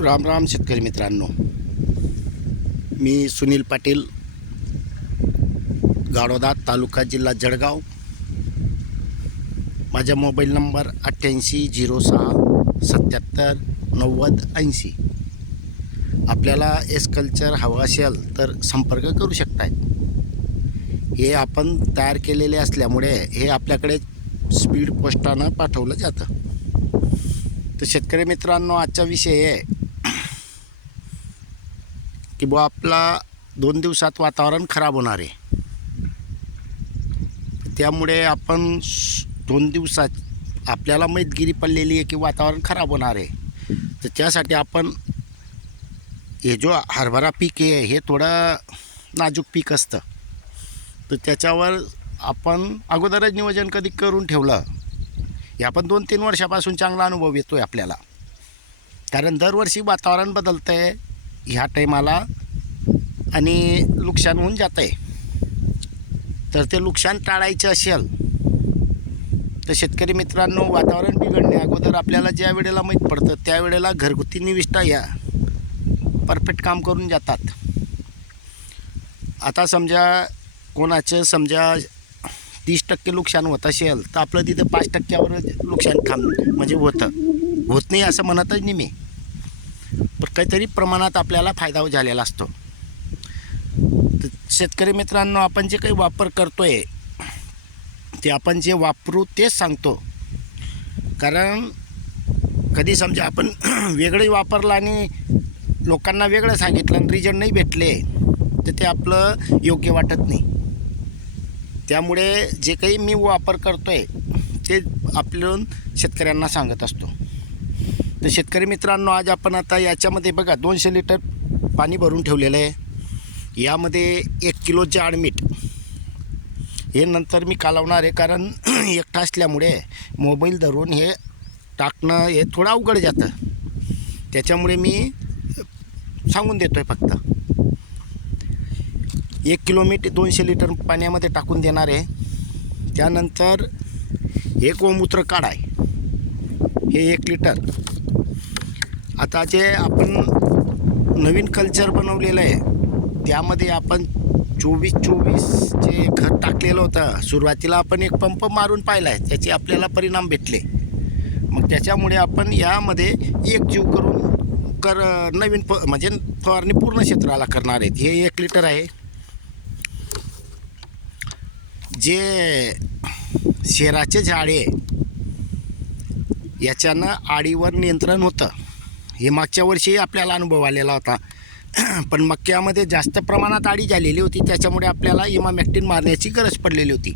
राम राम शेतकरी मित्रांनो. मी सुनील पाटील गाडोदा तालुका जिल्हा जळगाव. माझा मोबाईल नंबर अठ्ठ्याऐंशी झिरो सहा सत्याहत्तर नव्वद ऐंशी. आपल्याला एस कल्चर हवं असेल तर संपर्क करू शकतायत हे आपण तयार केलेले असल्यामुळे हे आपल्याकडे स्पीड पोस्टानं पाठवलं जातं. तर शेतकरी मित्रांनो आजचा विषय आहे की बुवा आपला दोन दिवसात वातावरण खराब होणार आहे. त्यामुळे आपण दोन दिवसात आपल्याला मैतगिरी पडलेली आहे की वातावरण खराब होणार आहे. तर त्यासाठी आपण हे जो हरभरा पीक आहे हे थोडं नाजूक पीक असतं. तर त्याच्यावर आपण अगोदरच नियोजन कधी करून ठेवलं हे आपण दोन तीन वर्षापासून चांगला अनुभव येतो आहे आपल्याला. कारण दरवर्षी वातावरण बदलतं आहे ह्या टायमाला आणि नुकसान होऊन जातं आहे तर ते नुकसान टाळायचं असेल तर शेतकरी मित्रांनो वातावरण बिघडणे अगोदर आपल्याला ज्या वेळेला माहीत पडतं त्यावेळेला घरगुती निविष्ठा या. परफेक्ट काम करून जातात. आता समजा कोणाचं समजा तीस टक्के नुकसान होत असेल तर आपलं तिथं पाच टक्क्यावर नुकसान थांब म्हणजे होतं. होत नाही असं म्हणतच नाही मी. काहीतरी प्रमाणात आपल्याला फायदा झालेला असतो. तर शेतकरी मित्रांनो आपण जे काही वापर करतोय ते आपण जे वापरू तेच सांगतो. कारण कधी समजा आपण वेगळं वापरलं आणि लोकांना वेगळं सांगितलं आणि रिजन नाही भेटले तर ते आपलं योग्य वाटत नाही. त्यामुळे जे काही मी वापर करतो आहे ते आपलं शेतकऱ्यांना सांगत असतो. तर शेतकरी मित्रांनो आज आपण आता याच्यामध्ये बघा दोनशे लिटर पाणी भरून ठेवलेलं आहे. यामध्ये एक किलोचे आडमीठ हे नंतर मी कालवणार आहे कारण एकटा असल्यामुळे मोबाईल धरून हे टाकणं हे थोडं अवघड जातं. त्याच्यामुळे मी सांगून देतो आहे फक्त. एक किलोमीटर दोनशे लिटर पाण्यामध्ये टाकून देणार आहे. त्यानंतर एक गोमूत्र काढाय. हे एक लिटर. आता जे आपण नवीन कल्चर बनवलेलं आहे त्यामध्ये आपण चोवीस चोवीस जे खत टाकलेलं होतं सुरुवातीला आपण एक पंप मारून पाहिला आहे त्याचे आपल्याला परिणाम भेटले. मग त्याच्यामुळे आपण यामध्ये एकजीव करून कर नवीन प म्हणजे फवारणी पूर्ण क्षेत्राला करणार आहेत. हे एक लिटर आहे. जे शेराचे झाडे याच्यानं आडीवर नियंत्रण होतं. हे मागच्या वर्षी आपल्याला अनुभव आलेला होता. पण मक्यामध्ये जास्त प्रमाणात आडी झालेली होती. त्याच्यामुळे आपल्याला इमामॅक्टिन मारण्याची गरज पडलेली होती.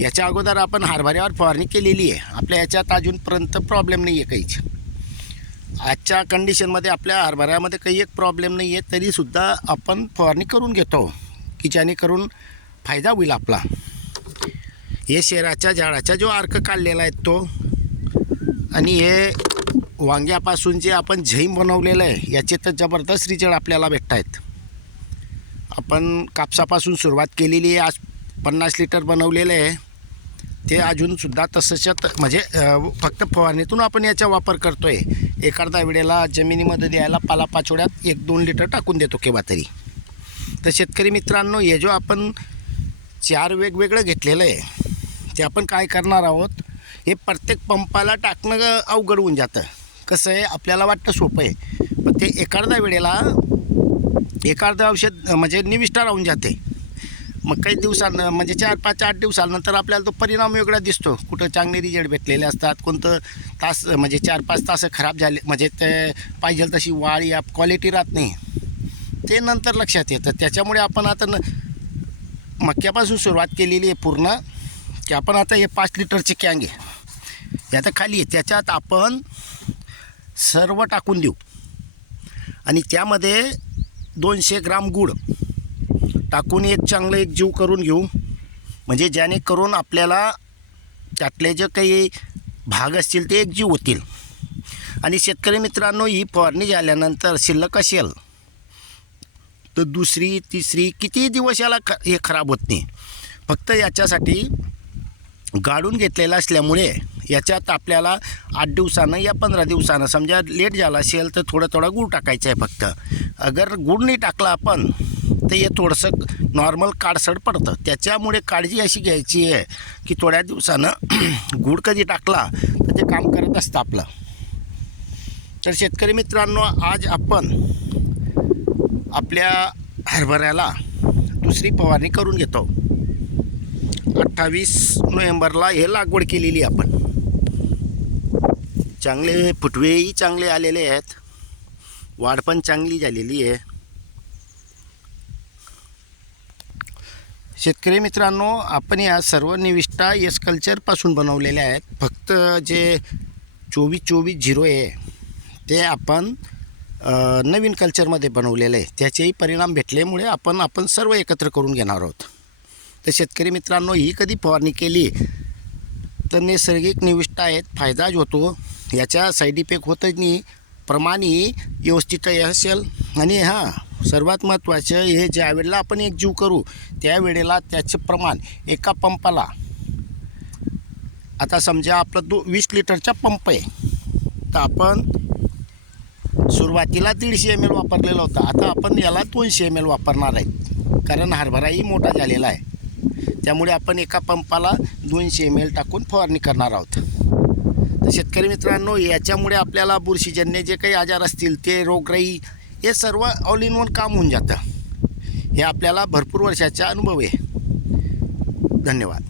याच्या अगोदर आपण हरभऱ्यावर फवारणी केलेली आहे. आपल्या याच्यात अजूनपर्यंत प्रॉब्लेम नाही आहे काहीच. आजच्या कंडिशनमध्ये आपल्या हरभऱ्यामध्ये काही एक प्रॉब्लेम नाही आहे तरीसुद्धा आपण फवारणी करून घेतो. की जेणेकरून फायदा होईल आपला. हे शेराच्या झाडाचा जो अर्क काढलेला आहे तो. आणि हे वांग्यापासून जे आपण झैम बनवलेलं आहे याचे तर जबरदस्त रिझल्ट आपल्याला भेटत आहेत आपण कापसापासून सुरुवात केलेली आहे आज पन्नास लिटर बनवलेलं आहे. ते अजूनसुद्धा तसंच म्हणजे फक्त फवारणीतून आपण याचा वापर करतो आहे एखादा वेळेला जमिनीमध्ये द्यायला पालापाचोळ्यात एक दोन लिटर टाकून देतो केव्हा तरी तर शेतकरी मित्रांनो हे जो आपण चार वेगवेगळं घेतलेलं आहे ते आपण काय करणार आहोत? हे प्रत्येक पंपाला टाकणं अवघड होऊन जातं. कसं आहे आपल्याला वाटतं सोपं आहे. पण ते एखाद्या वेळेला एखादं औषध म्हणजे निविष्ठा राहून जाते. मग काही दिवसांनं म्हणजे चार पाच आठ दिवसानंतर आपल्याला तो परिणाम वेगळा दिसतो. कुठं चांगले रिजल्ट भेटलेले असतात कोणतं तास म्हणजे चार पाच तास खराब झाले म्हणजे ते पाहिजे तशी वाढ या क्वालिटी राहत नाही. ते नंतर लक्षात येतं. त्याच्यामुळे आपण आता न मक्यापासून सुरुवात केलेली आहे पूर्ण की आपण आता हे पाच लिटरचे कॅंग आहे. हे आता खाली आहे. त्याच्यात आपण सर्व टाकून देऊ. आणि त्यामध्ये दोनशे ग्राम गूळ टाकून एक चांगलं एक जीव करून घेऊ. म्हणजे जेणेकरून आपल्याला त्यातले जे काही भाग असतील ते एक जीव होतील. आणि शेतकरी मित्रांनो ही फवारणी झाल्यानंतर शिल्लक असेल तर दुसरी तिसरी किती दिवस याला ख हे खराब होत नाही. फक्त याच्यासाठी गाडून घेतलेलं असल्यामुळे याच्यात आपल्याला आठ दिवसानं या पंधरा दिवसानं समजा लेट झाला असेल तर थोडं थोडा गूळ टाकायचा आहे फक्त. अगर गूळ नाही टाकला आपण तर हे थोडंसं नॉर्मल काडसड पडतं. त्याच्यामुळे काळजी अशी घ्यायची आहे की थोड्या दिवसानं गूळ कधी टाकला तर ते काम करत असतं आपलं. तर शेतकरी मित्रांनो आज आपण आपल्या हरभऱ्याला दुसरी फवारणी करून घेतो. अठ्ठावीस नोव्हेंबरला हे लागवड केलेली आपण. चांगले फुटवेही चांगले आलेले आहेत. वाढ पण चांगली झालेली आहे. शेतकरी मित्रांनो आपण या सर्व निविष्ठा एस कल्चरपासून बनवलेल्या आहेत. फक्त जे चोवीस चोवीस झिरो आहे ते आपण नवीन कल्चरमध्ये बनवलेलं आहे. त्याचेही परिणाम भेटल्यामुळे आपण आपण सर्व एकत्र करून घेणार आहोत. तर शेतकरी मित्रांनो ही कधी फवारणी केली? तर नैसर्गिक निविष्ट आहेत फायदाच होतो. याच्या साईड इफेक्ट होतच नाही प्रमाणही व्यवस्थित असेल. आणि हां सर्वात महत्त्वाचं हे ज्या वेळेला आपण एक जीव करू त्यावेळेला त्याचं प्रमाण एका पंपाला. आता समजा आपलं दो वीस लिटरचा पंप आहे. तर आपण सुरुवातीला दीडशे एम एल वापरलेला होता. आता आपण याला दोनशे एम एल वापरणार आहेत. कारण हरभराही मोठा झालेला आहे. त्यामुळे आपण एका पंपाला दोनशे एम एल टाकून फवारणी करणार आहोत. तर शेतकरी मित्रांनो याच्यामुळे आपल्याला बुरशीजन्य जे काही आजार असतील ते रोगराई हे सर्व ऑल इन वन काम होऊन जातं. हे आपल्याला भरपूर वर्षाचा अनुभव आहे. धन्यवाद.